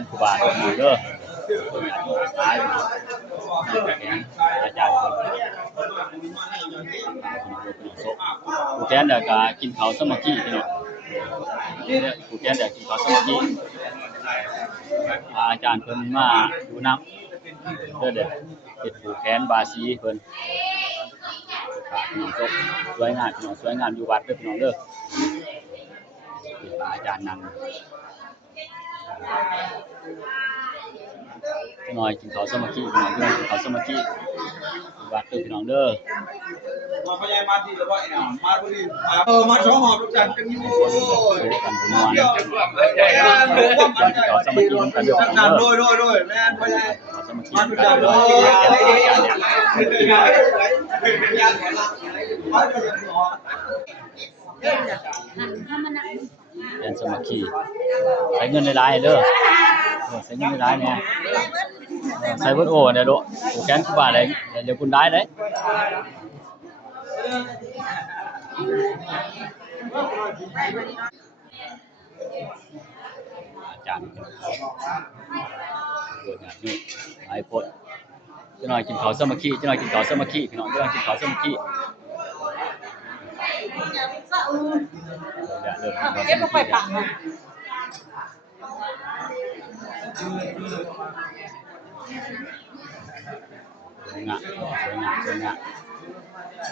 นครูบาอยู่เด้อตายแขนอาจารย์ผู้แขนเด็กก็กินข้าวสมัครพี่น้องผู้แขนเด็กกินข้าวสมัครอาจารย์เพิ่นมาดูน้ำเด้อเด็กเฮ็ดผู้แขนบาสีเพิ่นพี่น้องจบสวยงามพี่น้องสวยงามอยู่วัดเด้อพี่น้องเด้ออาจารย์นั่งหน่อยกินข้าวสมัครพี่น้องเด้อกินข้าวสมัครวัดเด้อพี่น้องเด้อมาพยายามมาดีแล้วว่ามาพอดีมาช่องหอบทุกท่านกันอยู่กันมวนข้าวสมัครกันเด้อพี่น้องเด้อโดยแม่นพยายามมาทุกท่านเรียนสมัครใช้เงินในร้านเด้อใช้เงินในร้านเนี่ยใช้เบิดโอ้เนี่ยลูกโอแกนครูบาได้เดี๋ยวคุณได้เด้อาจารย์เกิดงานนี่หลายคนจะหน่อยกินข้าวสมัครจะหน่อยกินข้าวสมัครพี่น้องจะหน่อยกินข้าวสมัครเก็บลงไปปังนะสวยงาม